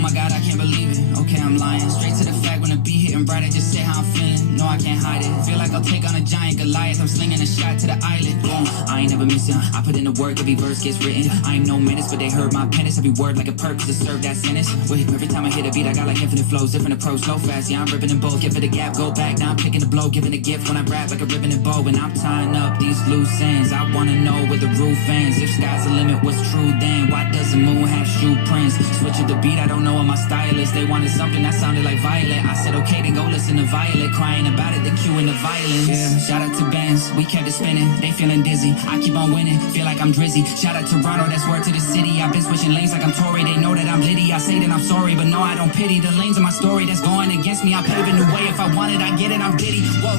my God, I can't believe it. Okay, I'm lying. Straight to the fact when the beat hitting right, I just say how I'm feeling. No, I can't hide it. Feel like I'll take on a giant Goliath. I'm slinging a shot to the eyelid. Boom, I ain't never missing. I put in the work, every verse gets written. I ain't no menace, but they heard my penance. Every word like a purpose to serve that sentence. Wait, every time I hit a beat, I got like infinite flows, different approach, slow, fast. Yeah, I'm ripping them both. Give it a gap, go back. Now I'm picking the blow, giving a gift when I rap like a ribbon and bow. And I'm tying up these loose ends. I wanna know where the roof ends. If sky's the limit, what's true then? Why does the moon have shoe prints? Switch up the beat, I don't know what my style is. They wanted something that sounded like Violet. I said, okay, then go listen to Violet. Crying about it, the cue and the violence. Yeah, shout out to Benz, we kept it spinning. They feeling dizzy, I keep on winning. Feel like I'm Drizzy. Shout out to Toronto, that's word to the city. I've been switching lanes like I'm Tory. They know that I'm Liddy. I say that I'm sorry, but no, I don't pity. The lanes of my story that's going against me. I pave a new way. If I want it, I get it. I'm Diddy. Whoa,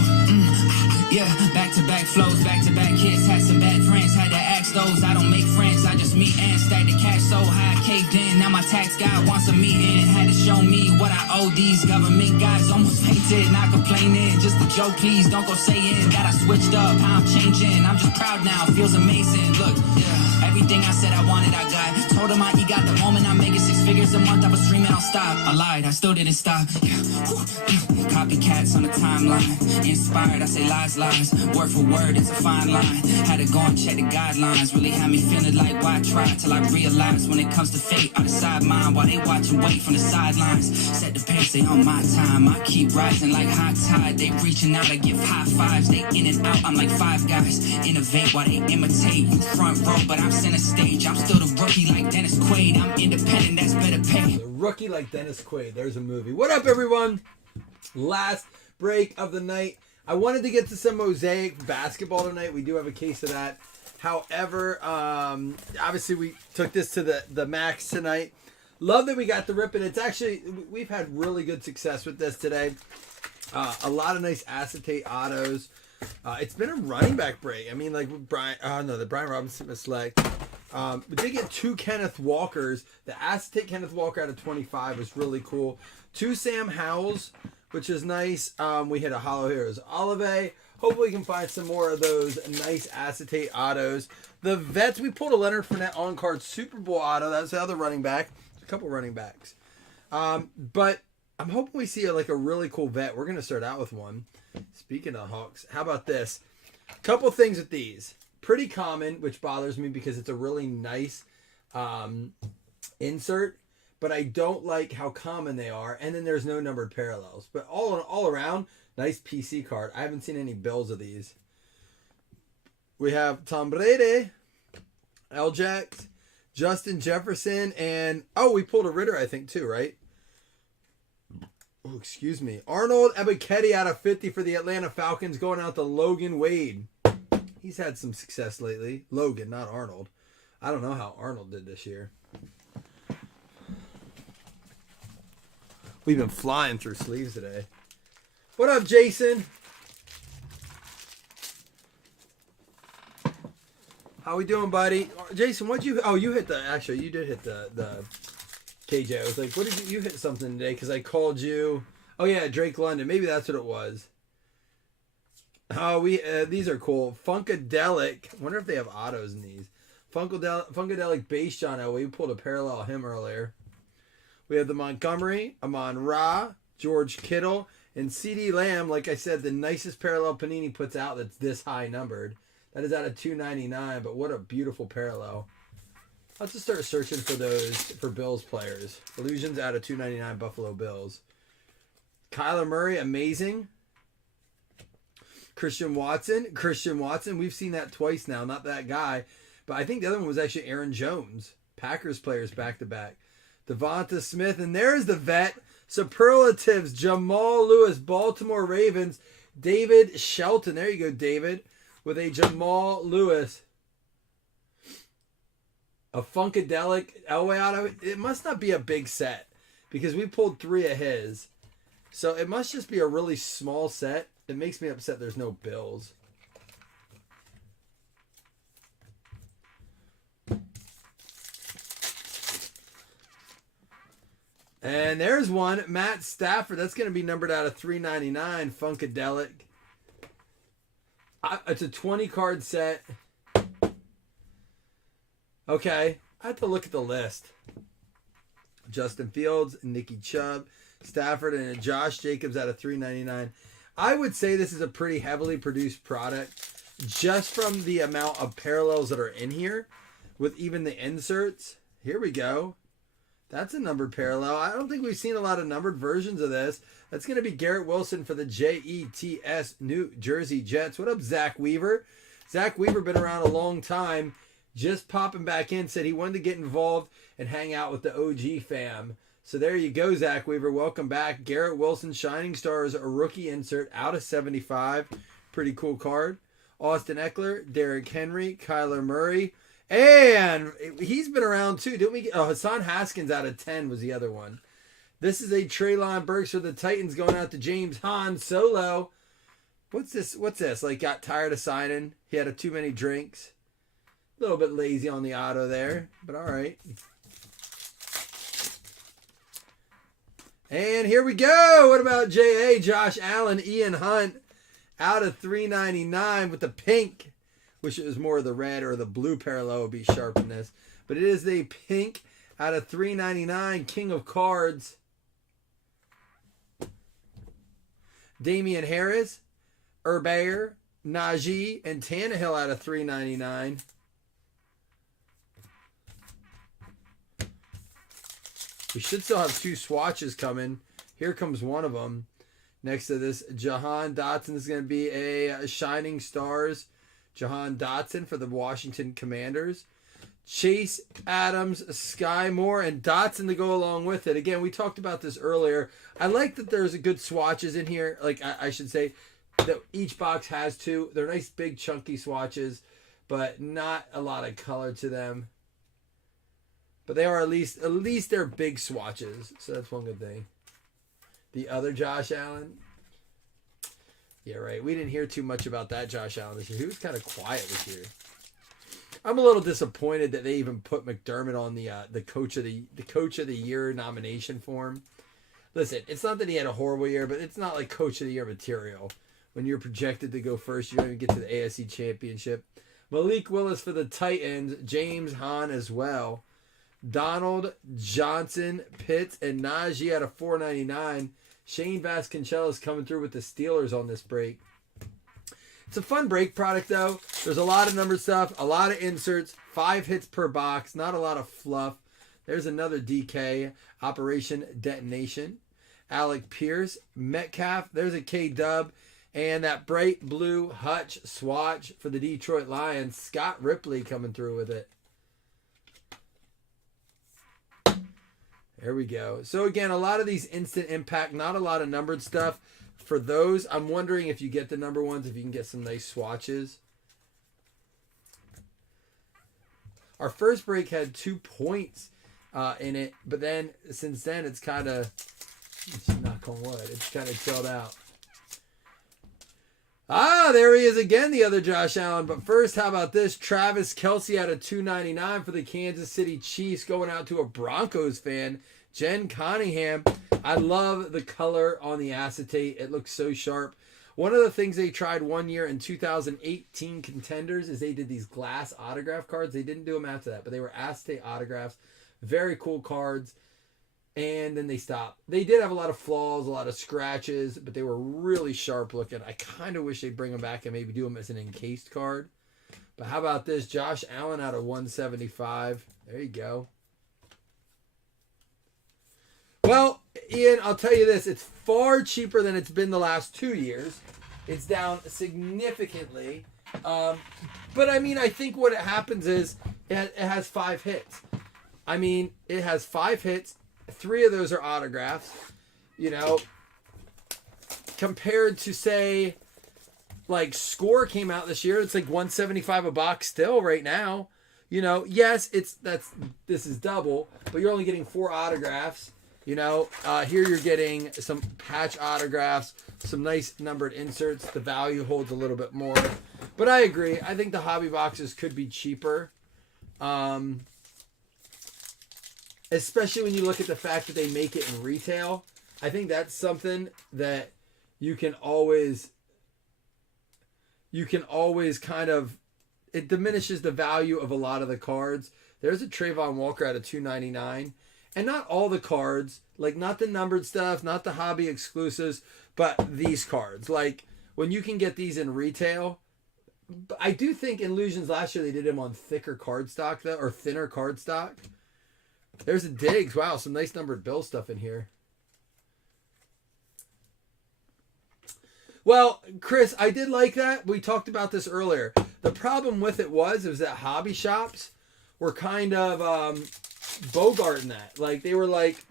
yeah, back-to-back flows, back-to-back hits. Had some bad friends, had to ask those. I don't make friends, I just meet and stack the cash so high. Caved in, now my tax guy wants a meeting. Had to show me what I owe these government guys. Almost fainted, not complaining. Just a joke, please don't go saying that I switched up. How I'm changing, I'm just proud now, feels amazing. Look, yeah, everything I said I wanted, I got. Told him I got the moment I'm making 6 figures a month. I was streaming, I'll stop. I lied, I still didn't stop. Yeah. Copycats on the timeline. Inspired, I say lies. Word for word, it's a fine line. Had to go and check the guidelines. Really had me feeling like why I try till I realize when it comes to fate, I decide mine while they watch and wait from the sidelines. Set the pace, they on my time. I keep rising like high tide. They reaching out, I give high fives. They in and out, I'm like Five Guys. Innovate while they imitate. You front row, but I'm center stage. I'm still the rookie like Dennis Quaid. I'm independent, that's better pay. The rookie like Dennis Quaid. There's a movie. What up, everyone? Last break of the night. I wanted to get to some Mosaic basketball tonight. We do have a case of that. However, obviously we took this to the max tonight. Love that we got the rip, and it's actually, we've had really good success with this today. A lot of nice acetate autos. It's been a running back break. I mean, like the Brian Robinson was select. We did get 2 Kenneth Walkers. The acetate Kenneth Walker out of 25 was really cool. 2 Sam Howells, which is nice. We hit a Hollow Heroes Olive. Hopefully we can find some more of those nice acetate autos. The vets, we pulled a Leonard Fournette on-card Super Bowl auto. That's the other running back. A couple running backs. But I'm hoping we see a really cool vet. We're going to start out with one. Speaking of Hawks, how about this? Couple things with these. Pretty common, which bothers me because it's a really nice insert. But I don't like how common they are. And then there's no numbered parallels. But all around, nice PC card. I haven't seen any bills of these. We have Tom Brady, L-Jax, Justin Jefferson, and we pulled a Ritter, I think, too, right? Oh, excuse me. Arnold Ebiketie out of 50 for the Atlanta Falcons, going out to Logan Wade. He's had some success lately. Logan, not Arnold. I don't know how Arnold did this year. We've been flying through sleeves today. What up, Jason? How we doing, buddy? Jason, what'd you... Oh, you hit the... Actually, you did hit the KJ. I was like, what did you hit something today? Because I called you... Oh, yeah, Drake London. Maybe that's what it was. Oh, these are cool. Funkadelic. I wonder if they have autos in these. Funkadelic Base John Elway. We pulled a parallel of him earlier. We have the Montgomery, Amon-Ra, George Kittle, and CeeDee Lamb. Like I said, the nicest parallel Panini puts out that's this high numbered. That is out of $299, but what a beautiful parallel. Let's just start searching for those for Bills players. Illusions out of $299 Buffalo Bills. Kyler Murray, amazing. Christian Watson. We've seen that twice now. Not that guy. But I think the other one was actually Aaron Jones. Packers players back-to-back. Devonta Smith. And there's the vet. Superlatives. Jamal Lewis. Baltimore Ravens. David Shelton. There you go, David. With a Jamal Lewis. A Funkadelic Elway auto. It must not be a big set. Because we pulled 3 of his. So it must just be a really small set. It makes me upset there's no bills. And there's one. Matt Stafford. That's going to be numbered out of $399. Funkadelic. It's a 20 card set. Okay. I have to look at the list. Justin Fields, Nicky Chubb, Stafford, and a Josh Jacobs out of $3.99. I would say this is a pretty heavily produced product just from the amount of parallels that are in here with even the inserts. Here we go. That's a numbered parallel. I don't think we've seen a lot of numbered versions of this. That's going to be Garrett Wilson for the Jets New Jersey Jets. What up, Zach Weaver? Zach Weaver been around a long time. Just popping back in, said he wanted to get involved and hang out with the OG fam. So there you go, Zach Weaver. Welcome back. Garrett Wilson, Shining Stars, a rookie insert out of 75. Pretty cool card. Austin Eckler, Derrick Henry, Kyler Murray. And he's been around too. Didn't we get Hassan Haskins out of 10 was the other one. This is a Treylon Burks for the Titans going out to James Han Solo. What's this? Like got tired of signing. He had too many drinks. A little bit lazy on the auto there, but all right. And here we go. What about J.A., Josh Allen, Ian Hunt out of $3.99 with the pink. Wish it was more of the red or the blue parallel would be sharp in this. But it is the pink out of $3.99. King of Cards. Damian Harris, Urbayer, Najee, and Tannehill out of $3.99. We should still have two swatches coming. Here comes one of them. Next to this, Jahan Dotson is going to be a Shining Stars. Jahan Dotson for the Washington Commanders. Chase Adams, Sky Moore, and Dotson to go along with it. Again, we talked about this earlier. I like that there's a good swatches in here. Like I should say that each box has two. They're nice, big, chunky swatches, but not a lot of color to them. But they are at least they're big swatches. So that's one good thing. The other Josh Allen. Yeah, right. We didn't hear too much about that Josh Allen this year. He was kind of quiet this year. I'm a little disappointed that they even put McDermott on the coach of the year nomination form. Listen, it's not that he had a horrible year, but it's not like coach of the year material. When you're projected to go first, you don't even get to the AFC Championship. Malik Willis for the Titans. James Hahn as well. Donald, Johnson, Pitts, and Najee out of $4.99. Shane Vasconcelos coming through with the Steelers on this break. It's a fun break product, though. There's a lot of number stuff, a lot of inserts, 5 hits per box, not a lot of fluff. There's another DK, Operation Detonation. Alec Pierce, Metcalf, there's a K-Dub, and that bright blue Hutch swatch for the Detroit Lions. Scott Ripley coming through with it. There we go. So again, a lot of these instant impact, not a lot of numbered stuff. For those, I'm wondering if you get the number ones, if you can get some nice swatches. Our first break had 2 points in it, but then since then it's kind of, knock on wood, it's kind of chilled out. There he is again, the other Josh Allen. But first, how about this? Travis Kelce out of $2.99 for the Kansas City Chiefs, going out to a Broncos fan, Jen Cunningham. I love the color on the acetate. It looks so sharp. One of the things they tried one year in 2018 Contenders is they did these glass autograph cards. They didn't do them after that, but they were acetate autographs. Very cool cards. And then they stopped. They did have a lot of flaws, a lot of scratches, but they were really sharp looking. I kind of wish they'd bring them back and maybe do them as an encased card. But how about this? Josh Allen out of 175. There you go. Well, Ian, I'll tell you this. It's far cheaper than it's been the last 2 years. It's down significantly. But, I mean, I think what happens is it has 5 hits. I mean, it has 5 hits. 3 of those are autographs, compared to, say, like Score came out this year. It's like $175 a box still right now. Yes, this is double, but you're only getting 4 autographs. Here you're getting some patch autographs, some nice numbered inserts. The value holds a little bit more, but I agree. I think the hobby boxes could be cheaper. Especially when you look at the fact that they make it in retail. I think that's something that you can always kind of, it diminishes the value of a lot of the cards. There's a Trayvon Walker out of $2.99. And not all the cards, like not the numbered stuff, not the hobby exclusives, but these cards. Like when you can get these in retail, I do think Illusions last year they did them on thicker cardstock though, or thinner cardstock. There's a Diggs. Wow, some nice numbered bill stuff in here. Well, Chris, I did like that. We talked about this earlier. The problem with it was that hobby shops were kind of bogarting that. Like they were like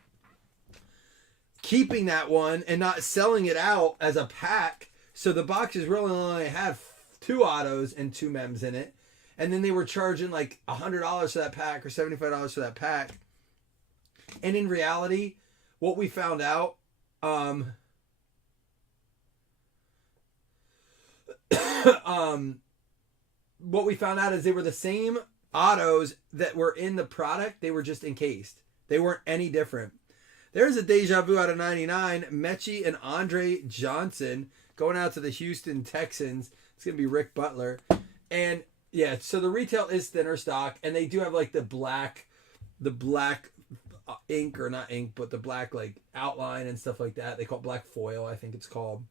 keeping that one and not selling it out as a pack. So the boxes really only had 2 autos and 2 mems in it. And then they were charging like $100 for that pack or $75 for that pack. And in reality, what we found out, what we found out is they were the same autos that were in the product. They were just encased. They weren't any different. There's a Deja Vu out of 99. Mechie and Andre Johnson going out to the Houston Texans. It's going to be Rick Butler. And yeah, so the retail is thinner stock, and they do have like the black ink, or not ink, but the black like outline and stuff like that. They call it black foil, I think it's called.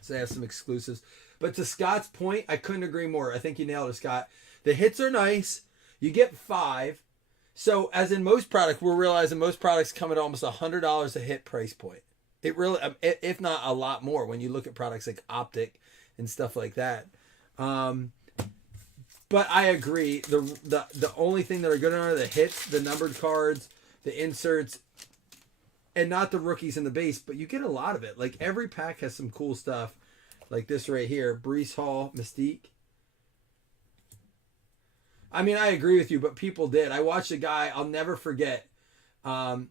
So they have some exclusives. But to Scott's point, I couldn't agree more. I think you nailed it, Scott. The hits are nice. You get 5. So as in most products, we're realizing most products come at almost $100 a hit price point. It really, if not a lot more, when you look at products like Optic and stuff like that. But I agree. The only thing that are good are the hits, the numbered cards, the inserts, and not the rookies in the base. But you get a lot of it. Like every pack has some cool stuff. Like this right here, Breece Hall, Mystique. I mean, I agree with you, but people did. I watched a guy, I'll never forget. I'll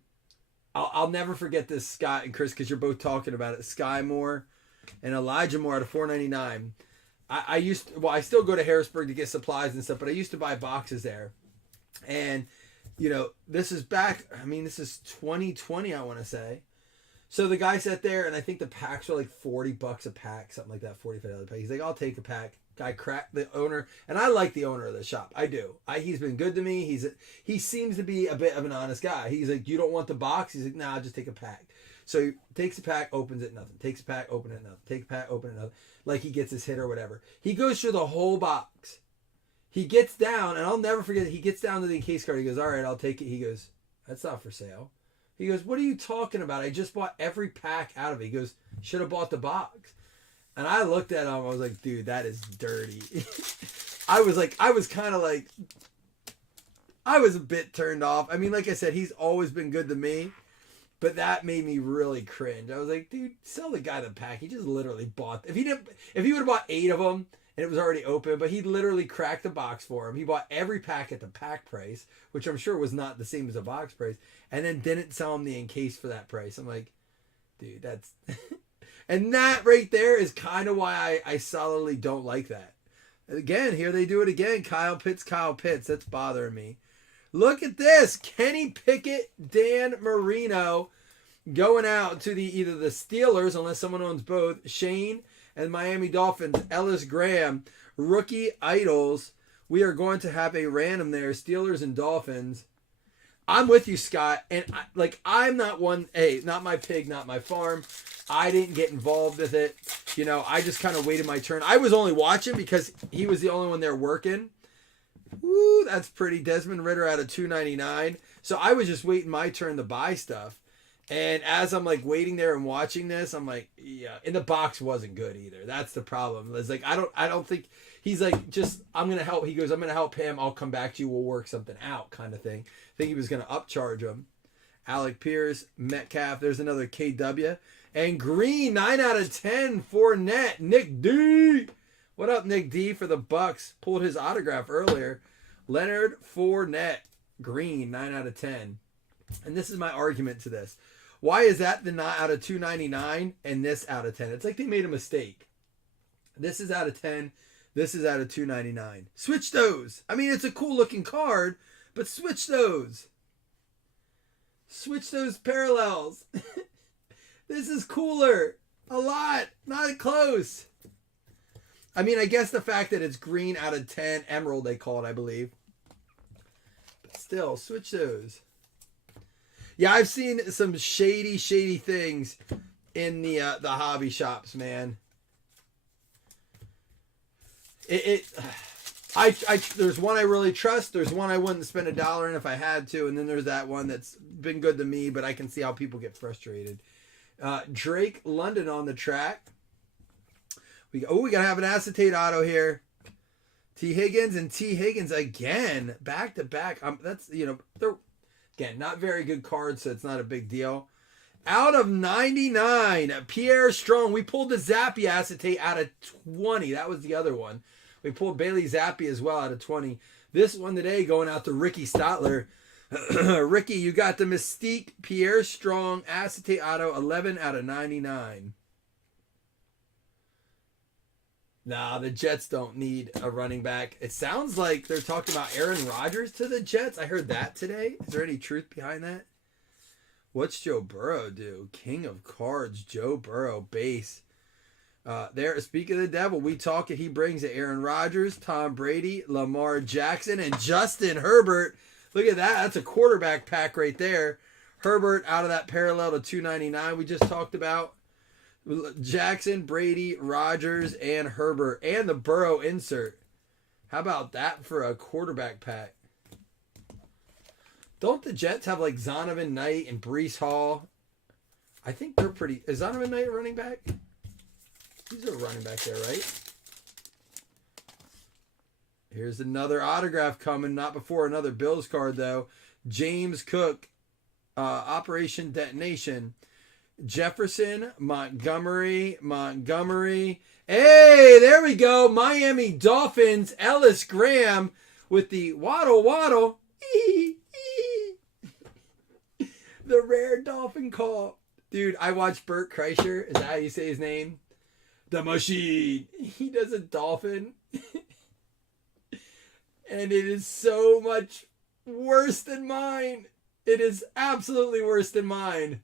never forget this, Scott and Chris, because you're both talking about it. Sky Moore and Elijah Moore out of $4.99. I still go to Harrisburg to get supplies and stuff, but I used to buy boxes there. And, you know, this is 2020, I want to say. So the guy sat there, and I think the packs were like $40 a pack, something like that, $45 a pack. He's like, I'll take a pack. Guy cracked the owner, and I like the owner of the shop. I do. He's been good to me. He seems to be a bit of an honest guy. He's like, you don't want the box? He's like, nah, I'll just take a pack. So he takes a pack, opens it, nothing. Takes a pack, open it, nothing. Takes a pack, open it, nothing. Like he gets his hit or whatever. He goes through the whole box. He gets down, and I'll never forget it. He gets down to the encased card. He goes, all right, I'll take it. He goes, that's not for sale. He goes, what are you talking about? I just bought every pack out of it. He goes, should have bought the box. And I looked at him. I was like, dude, that is dirty. I was a bit turned off. I mean, like I said, he's always been good to me. But that made me really cringe. I was like, dude, sell the guy the pack. He just literally bought. If he would have bought 8 of them and it was already open, but he literally cracked the box for him. He bought every pack at the pack price, which I'm sure was not the same as a box price, and then didn't sell him the encased for that price. I'm like, dude, that's... And that right there is kind of why I solidly don't like that. Again, here they do it again. Kyle Pitts. That's bothering me. Look at this. Kenny Pickett, Dan Marino going out to either the Steelers, unless someone owns both, Shane, and Miami Dolphins, Ellis Graham, rookie idols. We are going to have a random there, Steelers and Dolphins. I'm with you, Scott. And I'm not one, hey, not my pig, not my farm. I didn't get involved with it. You know, I just kind of waited my turn. I was only watching because he was the only one there working. Woo, that's pretty. Desmond Ridder out of $2.99. So I was just waiting my turn to buy stuff. And as I'm like waiting there and watching this, I'm like, yeah. And the box wasn't good either. That's the problem. It's like, I don't think he's like, just, I'm going to help. He goes, I'm going to help him. I'll come back to you. We'll work something out kind of thing. I think he was going to upcharge him. Alec Pierce, Metcalf. There's another KW. And Green, 9 out of 10 for net. Nick D. What up, Nick D for the Bucks? Pulled his autograph earlier. Leonard Fournette, Green, 9 out of 10. And this is my argument to this. Why is that the not out of 299 and this out of 10? It's like they made a mistake. This is out of 10. This is out of 299. Switch those. I mean, it's a cool looking card, but switch those. Switch those parallels. This is cooler. A lot. Not close. I mean, I guess the fact that it's green out of 10, emerald they call it, I believe. But still, switch those. Yeah, I've seen some shady things in the hobby shops, man. There's one I really trust. There's one I wouldn't spend $1 in if I had to, and then there's that one that's been good to me, but I can see how people get frustrated. Drake London on the track. We gotta have an acetate auto here. T. Higgins and T. Higgins again, back to back. That's they're again not very good cards, so it's not a big deal. Out of 99, Pierre Strong. We pulled the Zappy acetate out of 20. That was the other one. We pulled Bailey Zappi as well out of 20. This one today going out to Ricky Stotler. Ricky, you got the Mystique Pierre Strong acetate auto 11 out of 99. Nah, the Jets don't need a running back. It sounds like they're talking about Aaron Rodgers to the Jets. I heard that today. Is there any truth behind that? What's Joe Burrow do? King of cards, Joe Burrow, base. There, speak of the devil, we talk it. He brings it. Aaron Rodgers, Tom Brady, Lamar Jackson, and Justin Herbert. Look at that. That's a quarterback pack right there. Herbert out of that parallel to 299 we just talked about. Jackson, Brady, Rodgers, and Herbert. And the Burrow insert. How about that for a quarterback pack? Don't the Jets have like Zonovan Knight and Breece Hall? I think they're pretty... Is Zonovan Knight a running back? He's a running back there, right? Here's another autograph coming. Not before another Bills card, though. James Cook, Operation Detonation. Jefferson, Montgomery. Hey, there we go. Miami Dolphins, Ellis Graham with the waddle. The rare dolphin call. Dude, I watched Bert Kreischer. Is that how you say his name? The Machine. He does a dolphin. And it is so much worse than mine. It is absolutely worse than mine.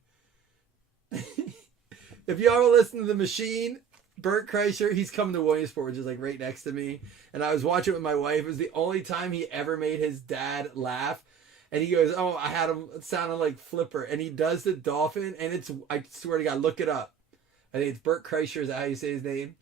If you ever listen to The Machine, Bert Kreischer, he's coming to Williamsport, which is like right next to me. And I was watching it with my wife. It was the only time he ever made his dad laugh. And he goes, oh, I had him sounding like Flipper. And he does the dolphin. And it's, I swear to God, look it up. I think it's Bert Kreischer, is that how you say his name?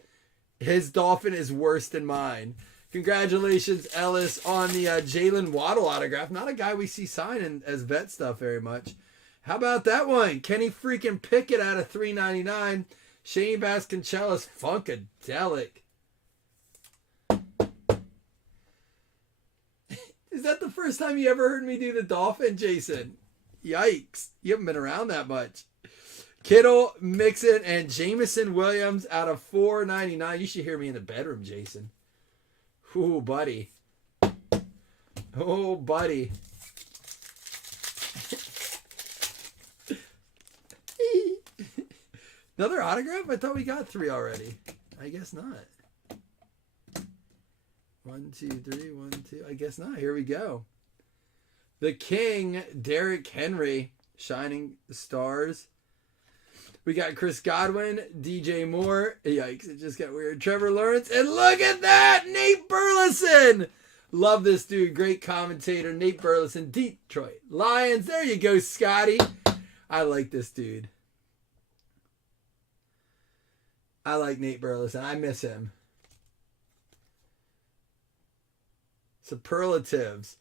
His dolphin is worse than mine. Congratulations, Ellis, on the Jalen Waddle autograph. Not a guy we see signing as vet stuff very much. How about that one? Kenny freaking Pickett out of 399. Shane Vasconcellos, Funkadelic. Is that the first time you ever heard me do the dolphin, Jason? Yikes. You haven't been around that much. Kittle, Mixon, and Jameson Williams out of 499. You should hear me in the bedroom, Jason. Ooh, buddy. Oh, buddy. Another autograph? I thought we got 3 already. I guess not. 1, 2, 3, 1, 2. I guess not. Here we go. The King, Derrick Henry, Shining Stars. We got Chris Godwin, DJ Moore. Yikes, it just got weird. Trevor Lawrence. And look at that! Nate Burleson! Love this dude. Great commentator. Nate Burleson, Detroit Lions. There you go, Scotty. I like this dude. I like Nate Burleson. I miss him. Superlatives.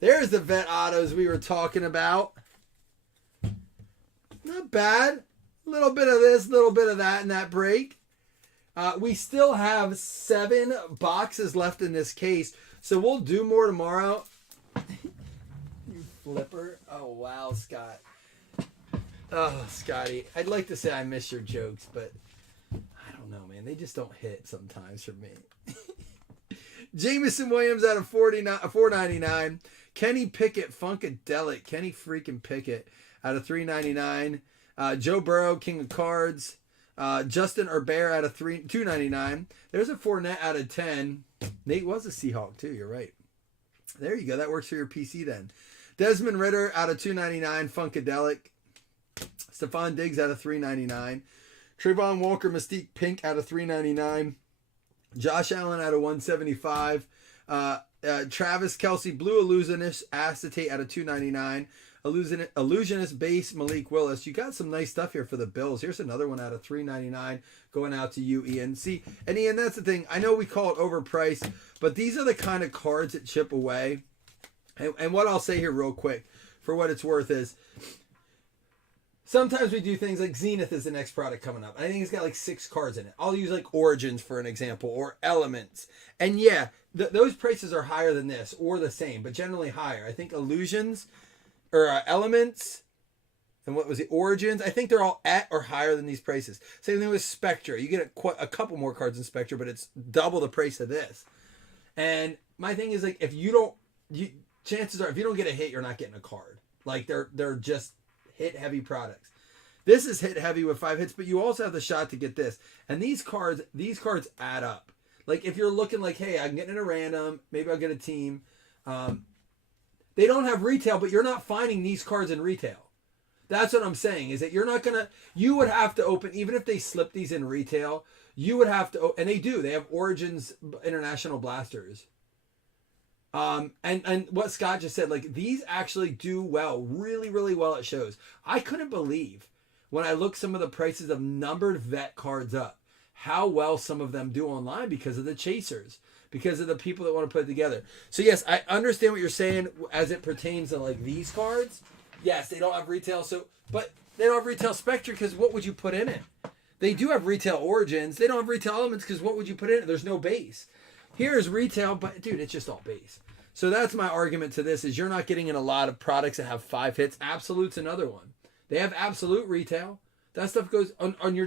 There's the vet autos we were talking about. Not bad. A little bit of this, a little bit of that in that break. We still have 7 boxes left in this case. So we'll do more tomorrow. You flipper. Oh, wow, Scott. Oh, Scotty. I'd like to say I miss your jokes, but I don't know, man. They just don't hit sometimes for me. Jameson Williams out of 499. Kenny Pickett, Funkadelic. Kenny freaking Pickett out of 399. Joe Burrow, King of Cards. Justin Herbert out of 299. There's a Fournette out of 10. Nate was a Seahawk too. You're right. There you go. That works for your PC then. Desmond Ridder out of 299. Funkadelic. Stephon Diggs out of 399. Trayvon Walker Mystique Pink out of 399. Josh Allen out of 175. Travis Kelce Blue Illusionist Acetate out of 299. Illusionist base Malik Willis. You got some nice stuff here for the Bills. Here's another one out of $3.99 going out to you, Ian. See, and Ian, that's the thing. I know we call it overpriced, but these are the kind of cards that chip away. And what I'll say here real quick, for what it's worth, is sometimes we do things like Zenith is the next product coming up. I think it's got like 6 cards in it. I'll use like Origins for an example, or Elements. And yeah, those prices are higher than this, or the same, but generally higher. I think Illusions, or Elements, and what was it, Origins, I think they're all at or higher than these prices. Same thing with Spectra. You get a couple more cards in Spectra, but it's double the price of this. And my thing is, like, if you don't, chances are, if you don't get a hit, you're not getting a card. Like, they're just hit heavy products. This is hit heavy with 5 hits, but you also have the shot to get this. And these cards add up. Like, if you're looking like, hey, I'm getting in a random, maybe I'll get a team. They don't have retail, but you're not finding these cards in retail. That's what I'm saying, is that you're not going to, you would have to open, even if they slip these in retail, you would have to, and they do, they have Origins International Blasters. And what Scott just said, like, these actually do well, really, really well at shows. I couldn't believe when I looked some of the prices of numbered vet cards up, how well some of them do online because of the chasers, because of the people that want to put it together. So yes, I understand what you're saying as it pertains to like these cards. Yes, they don't have retail, but they don't have retail Spectra because what would you put in it? They do have retail Origins. They don't have retail Elements because what would you put in it? There's no base. Here's retail, but dude, it's just all base. So that's my argument to this, is you're not getting in a lot of products that have 5 hits. Absolute's another one. They have Absolute retail. That stuff goes on your